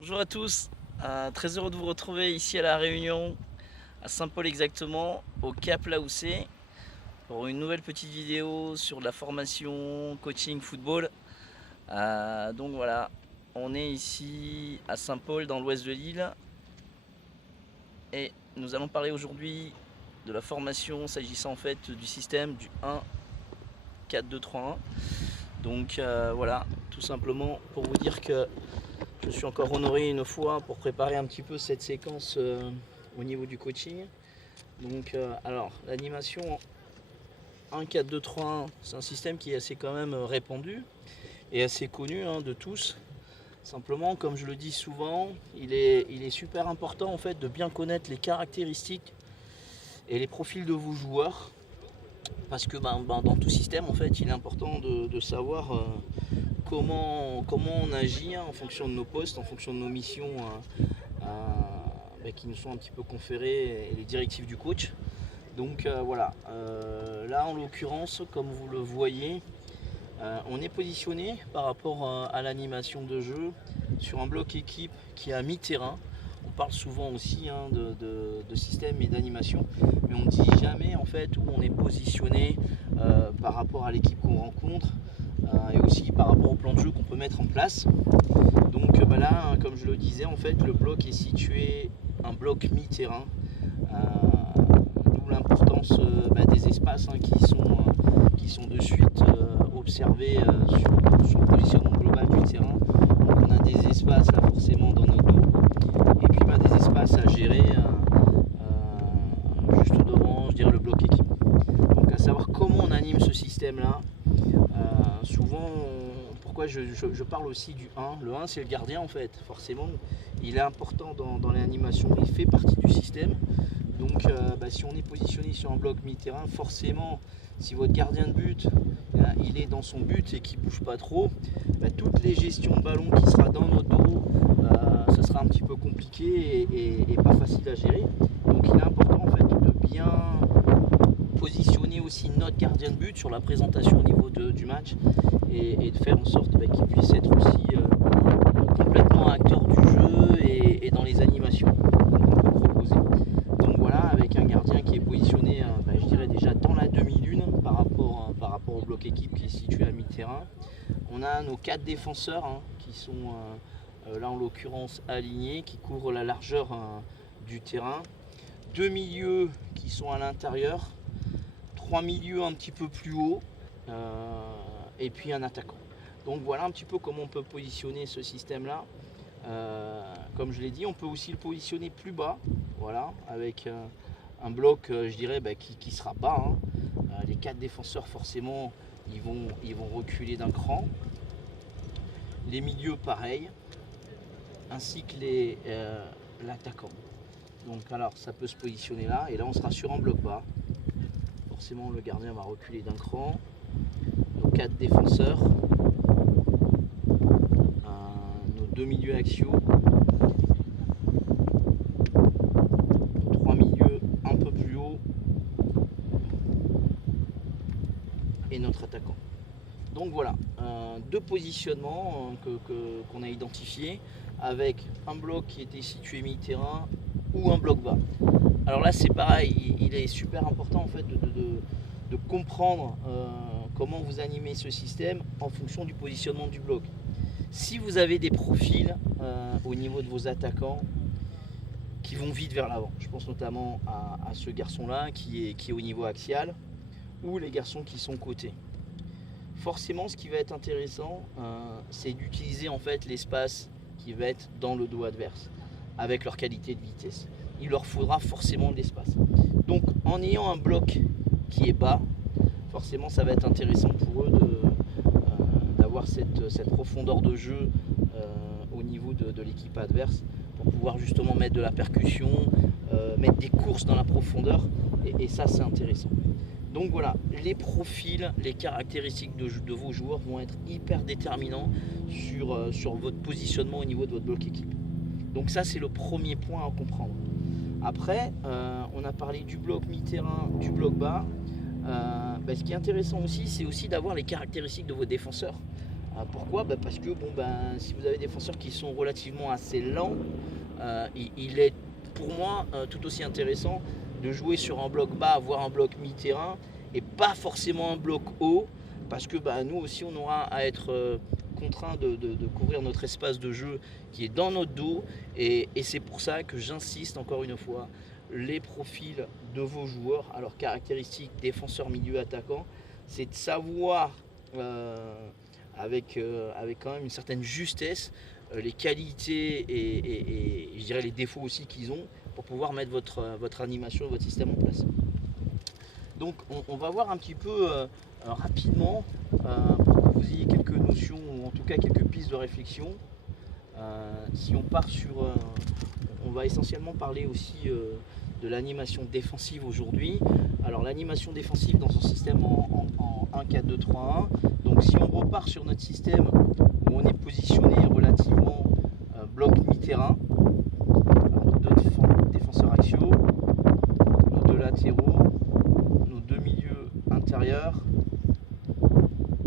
Bonjour à tous, très heureux de vous retrouver ici à La Réunion, à Saint-Paul exactement, au Cap Laoussé, pour une nouvelle petite vidéo sur la formation coaching football. Donc voilà, on est ici à Saint-Paul dans l'ouest de l'île et nous allons parler aujourd'hui de la formation s'agissant en fait du système du 1-4-2-3-1. Donc voilà, tout simplement pour vous dire que je suis encore honoré une fois pour préparer un petit peu cette séquence au niveau du coaching. Donc alors l'animation 1-4-2-3-1, c'est un système qui est assez quand même répandu et assez connu de tous. Simplement, comme je le dis souvent, il est super important en fait de bien connaître les caractéristiques et les profils de vos joueurs. Parce que dans tout système, en fait, il est important de savoir comment on agit en fonction de nos postes, en fonction de nos missions qui nous sont un petit peu conférées et les directives du coach. Donc voilà, là en l'occurrence, comme vous le voyez, on est positionné par rapport à l'animation de jeu sur un bloc équipe qui est à mi-terrain. On parle souvent aussi de système et d'animation, mais on ne dit jamais en fait où on est positionné par rapport à l'équipe qu'on rencontre et aussi par rapport au plan de jeu qu'on peut mettre en place. Donc là, comme je le disais, en fait, le bloc est situé un bloc mi-terrain, d'où l'importance des espaces qui sont de suite observés sur le positionnement global du terrain. Donc on a des espaces là forcément dans notre dos et puis des espaces à gérer juste devant, je dirais, le bloc équipe. Donc à savoir comment on anime ce système là. Souvent, pourquoi je parle aussi du 1. Le 1 c'est le gardien en fait, forcément il est important dans l'animation, il fait partie du système. Donc si on est positionné sur un bloc mi-terrain, forcément si votre gardien de but il est dans son but et qu'il ne bouge pas trop, toutes les gestions de ballon qui sera dans notre dos, ce sera un petit peu compliqué et pas facile à gérer. Donc il est important en fait de bien positionner aussi notre gardien de but sur la présentation au niveau du match et de faire en sorte qu'il puisse être aussi complètement acteur du jeu et dans les animations qu'on peut proposer. Donc voilà, avec un gardien qui est positionné je dirais déjà dans la demi-lune par rapport au bloc équipe qui est situé à mi-terrain. On a nos 4 défenseurs qui sont là en l'occurrence alignés, qui couvrent la largeur du terrain. 2 milieux qui sont à l'intérieur, 3 milieux un petit peu plus haut et puis un attaquant. Donc voilà un petit peu comment on peut positionner ce système là. Comme je l'ai dit, on peut aussi le positionner plus bas, voilà, avec un bloc je dirais qui sera bas. Les 4 défenseurs forcément ils vont reculer d'un cran. Les milieux pareil, ainsi que l'attaquant. Donc alors ça peut se positionner là et là on sera sur un bloc bas. Forcément le gardien va reculer d'un cran. Nos 4 défenseurs, nos 2 milieux axiaux, nos 3 milieux un peu plus haut et notre attaquant. Donc voilà, 2 positionnements qu'on a identifiés avec un bloc qui était situé mi-terrain ou un bloc bas. Alors là c'est pareil, il est super important en fait de comprendre comment vous animez ce système en fonction du positionnement du bloc. Si vous avez des profils au niveau de vos attaquants qui vont vite vers l'avant, je pense notamment à ce garçon là qui est au niveau axial, ou les garçons qui sont cotés. Forcément ce qui va être intéressant c'est d'utiliser en fait l'espace qui va être dans le dos adverse avec leur qualité de vitesse. Il leur faudra forcément de l'espace. Donc en ayant un bloc qui est bas, forcément ça va être intéressant pour eux d'avoir cette profondeur de jeu au niveau de l'équipe adverse pour pouvoir justement mettre de la percussion, mettre des courses dans la profondeur et ça c'est intéressant. Donc voilà, les profils, les caractéristiques de vos joueurs vont être hyper déterminants sur votre positionnement au niveau de votre bloc équipe. Donc ça c'est le premier point à comprendre. Après, on a parlé du bloc mi-terrain, du bloc bas. Ce qui est intéressant aussi, c'est aussi d'avoir les caractéristiques de vos défenseurs. Pourquoi? Parce que si vous avez des défenseurs qui sont relativement assez lents, il est pour moi tout aussi intéressant de jouer sur un bloc bas, voire un bloc mi-terrain, et pas forcément un bloc haut, parce que nous aussi on aura à être contraint de couvrir notre espace de jeu qui est dans notre dos, et c'est pour ça que j'insiste encore une fois, les profils de vos joueurs, alors caractéristiques défenseur, milieu, attaquant, c'est de savoir avec quand même une certaine justesse les qualités et je dirais les défauts aussi qu'ils ont pour pouvoir mettre votre animation, votre système en place. Donc on va voir un petit peu rapidement pour que vous ayez quelques notions ou en tout cas quelques pistes de réflexion. Si on part sur... on va essentiellement parler aussi de l'animation défensive aujourd'hui. Alors l'animation défensive dans un système en 1-4-2-3-1. Donc si on repart sur notre système où on est positionné relativement bloc mi-terrain, nos deux défenseurs axiaux, nos deux latéraux, nos deux milieux intérieurs,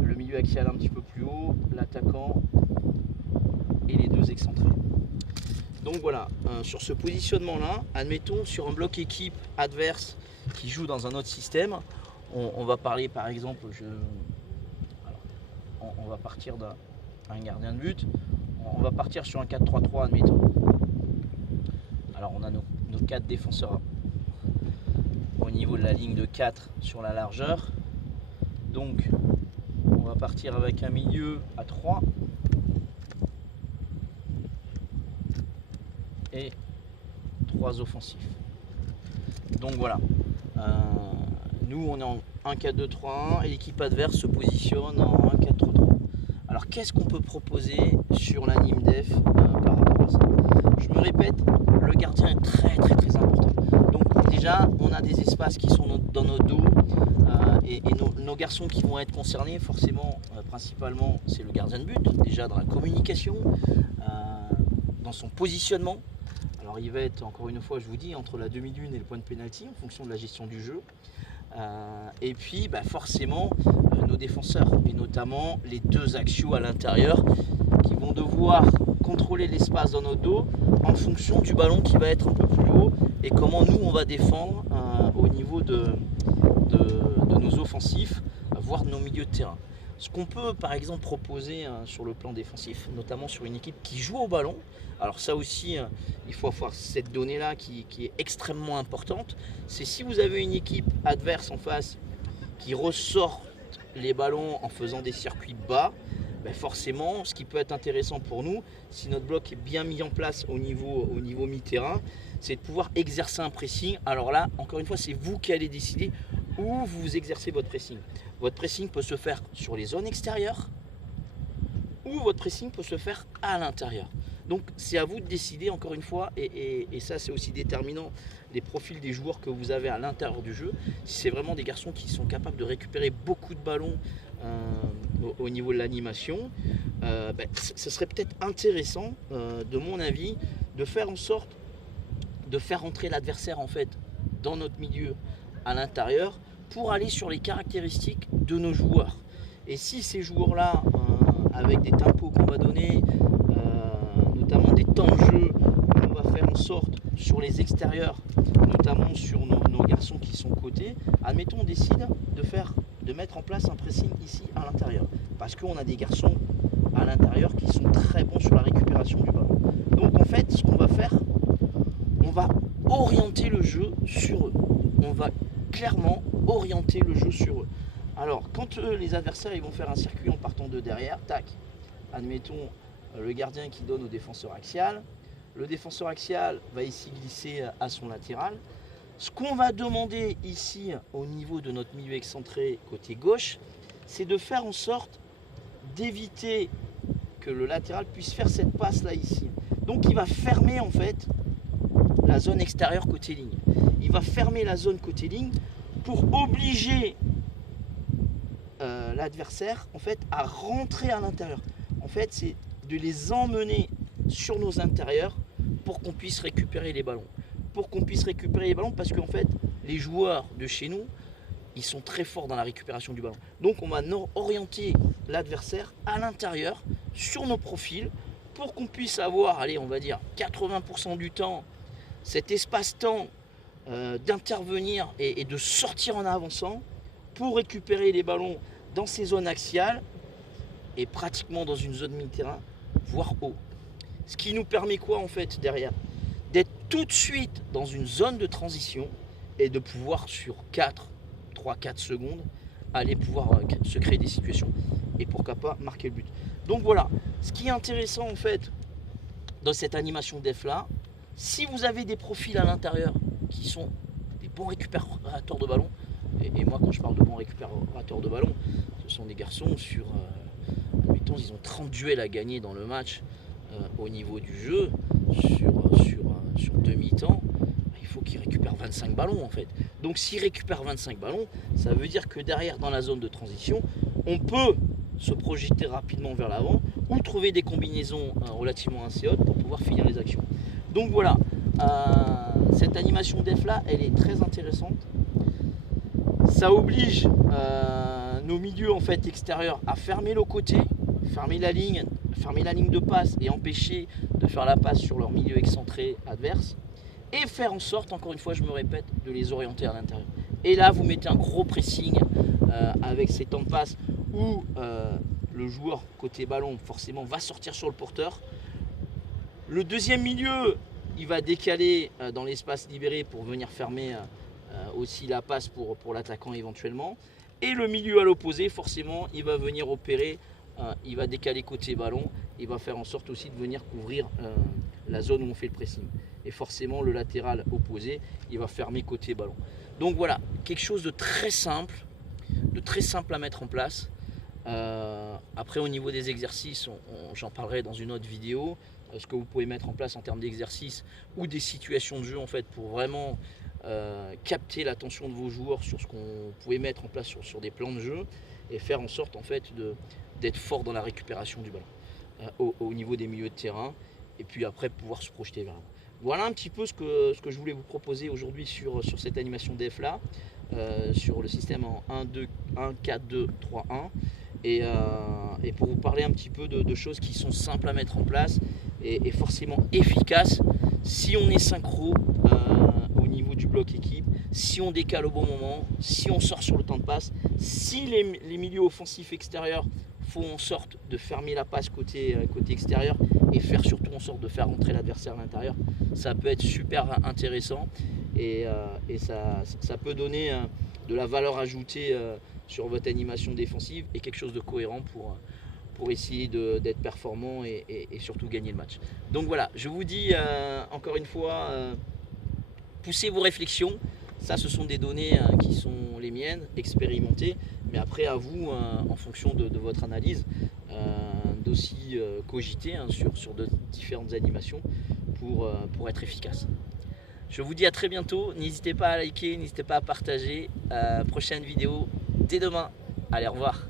le milieu axial un petit peu plus haut, l'attaquant et les deux excentrés. Donc voilà, sur ce positionnement là, admettons sur un bloc équipe adverse qui joue dans un autre système, on va parler par exemple, on va partir d'un gardien de but, on va partir sur un 4-3-3 admettons. Alors on a nos 4 défenseurs au niveau de la ligne de 4 sur la largeur, donc on va partir avec un milieu à 3 et 3 offensifs. Donc voilà, nous on est en 1-4-2-3-1 et l'équipe adverse se positionne en 1-4-3-3. Alors qu'est-ce qu'on peut proposer sur l'anime def par rapport à ça? Je me répète, le gardien est très important. Donc déjà on a des espaces qui sont dans notre dos et nos garçons qui vont être concernés forcément, principalement c'est le gardien de but, déjà dans la communication, dans son positionnement. Alors il va être, encore une fois je vous dis, entre la demi-lune et le point de pénalty en fonction de la gestion du jeu. Et puis forcément nos défenseurs et notamment les deux axiaux à l'intérieur qui vont devoir contrôler l'espace dans notre dos en fonction du ballon qui va être un peu plus haut et comment nous on va défendre au niveau de nos offensifs, voire de nos milieux de terrain. Ce qu'on peut par exemple proposer sur le plan défensif, notamment sur une équipe qui joue au ballon, alors ça aussi il faut avoir cette donnée là qui est extrêmement importante, c'est si vous avez une équipe adverse en face qui ressort les ballons en faisant des circuits bas, forcément ce qui peut être intéressant pour nous, si notre bloc est bien mis en place au niveau mi-terrain, c'est de pouvoir exercer un pressing. Alors là encore une fois c'est vous qui allez décider où vous exercez votre pressing. Votre pressing peut se faire sur les zones extérieures ou votre pressing peut se faire à l'intérieur. Donc c'est à vous de décider encore une fois et ça c'est aussi déterminant les profils des joueurs que vous avez à l'intérieur du jeu. Si c'est vraiment des garçons qui sont capables de récupérer beaucoup de ballons au niveau de l'animation, ce serait peut-être intéressant de mon avis de faire en sorte de faire entrer l'adversaire en fait dans notre milieu à l'intérieur pour aller sur les caractéristiques de nos joueurs. Et si ces joueurs-là, avec des tempos qu'on va donner, notamment des temps de jeu, on va faire en sorte sur les extérieurs, notamment sur nos garçons qui sont cotés, admettons on décide de mettre en place un pressing ici à l'intérieur. Parce qu'on a des garçons à l'intérieur qui sont très bons sur la récupération du ballon. Donc en fait, ce qu'on va faire, on va orienter le jeu sur eux. On va clairement orienter le jeu sur eux. Alors quand les adversaires ils vont faire un circuit en partant de derrière, tac, admettons le gardien qui donne au défenseur axial, le défenseur axial va ici glisser à son latéral. Ce qu'on va demander ici au niveau de notre milieu excentré côté gauche, c'est de faire en sorte d'éviter que le latéral puisse faire cette passe là ici. Donc il va fermer en fait la zone extérieure côté ligne. Il va fermer la zone côté ligne pour obliger l'adversaire en fait à rentrer à l'intérieur. En fait, c'est de les emmener sur nos intérieurs pour qu'on puisse récupérer les ballons. Parce qu'en fait, les joueurs de chez nous, ils sont très forts dans la récupération du ballon. Donc on va orienter l'adversaire à l'intérieur sur nos profils pour qu'on puisse avoir, allez, on va dire 80% du temps, cet espace-temps d'intervenir et de sortir en avançant pour récupérer les ballons dans ces zones axiales et pratiquement dans une zone mi-terrain, voire haut. Ce qui nous permet quoi en fait derrière? D'être tout de suite dans une zone de transition et de pouvoir sur 3-4 secondes aller pouvoir se créer des situations et pourquoi pas marquer le but. Donc voilà, ce qui est intéressant en fait dans cette animation def là, si vous avez des profils à l'intérieur qui sont des bons récupérateurs de ballon, et moi quand je parle de bons récupérateurs de ballon, ce sont des garçons sur, admettons, ils ont 30 duels à gagner dans le match au niveau du jeu, sur demi-temps, il faut qu'ils récupèrent 25 ballons en fait. Donc s'ils récupèrent 25 ballons, ça veut dire que derrière dans la zone de transition, on peut se projeter rapidement vers l'avant ou trouver des combinaisons relativement assez hautes pour pouvoir finir les actions. Donc voilà, cette animation def là, elle est très intéressante. Ça oblige nos milieux en fait extérieurs à fermer le côté, fermer la ligne de passe et empêcher de faire la passe sur leur milieu excentré adverse et faire en sorte, encore une fois je me répète, de les orienter à l'intérieur. Et là vous mettez un gros pressing avec ces temps de passe où le joueur côté ballon forcément va sortir sur le porteur. Le deuxième milieu, il va décaler dans l'espace libéré pour venir fermer aussi la passe pour l'attaquant éventuellement. Et le milieu à l'opposé, forcément, il va venir opérer, il va décaler côté ballon, il va faire en sorte aussi de venir couvrir la zone où on fait le pressing. Et forcément, le latéral opposé, il va fermer côté ballon. Donc voilà, quelque chose de très simple à mettre en place. Après, au niveau des exercices, j'en parlerai dans une autre vidéo, ce que vous pouvez mettre en place en termes d'exercices ou des situations de jeu en fait pour vraiment capter l'attention de vos joueurs sur ce qu'on pouvait mettre en place sur des plans de jeu et faire en sorte en fait d'être fort dans la récupération du ballon au niveau des milieux de terrain et puis après pouvoir se projeter vers l'avant. Voilà un petit peu ce que je voulais vous proposer aujourd'hui sur cette animation def là, sur le système en 1-4-2-3-1 et pour vous parler un petit peu de choses qui sont simples à mettre en place et forcément efficaces si on est synchro au niveau du bloc équipe, si on décale au bon moment, si on sort sur le temps de passe, si les milieux offensifs extérieurs font en sorte de fermer la passe côté extérieur et faire surtout en sorte de faire rentrer l'adversaire à l'intérieur, ça peut être super intéressant et ça peut donner de la valeur ajoutée sur votre animation défensive et quelque chose de cohérent pour essayer d'être performant et surtout gagner le match. Donc voilà, je vous dis encore une fois, poussez vos réflexions. Ça, ce sont des données qui sont les miennes, expérimentées, mais après à vous, en fonction de votre analyse, d'aussi cogiter sur de différentes animations pour être efficace. Je vous dis à très bientôt, n'hésitez pas à liker, n'hésitez pas à partager. Prochaine vidéo dès demain. Allez, au revoir.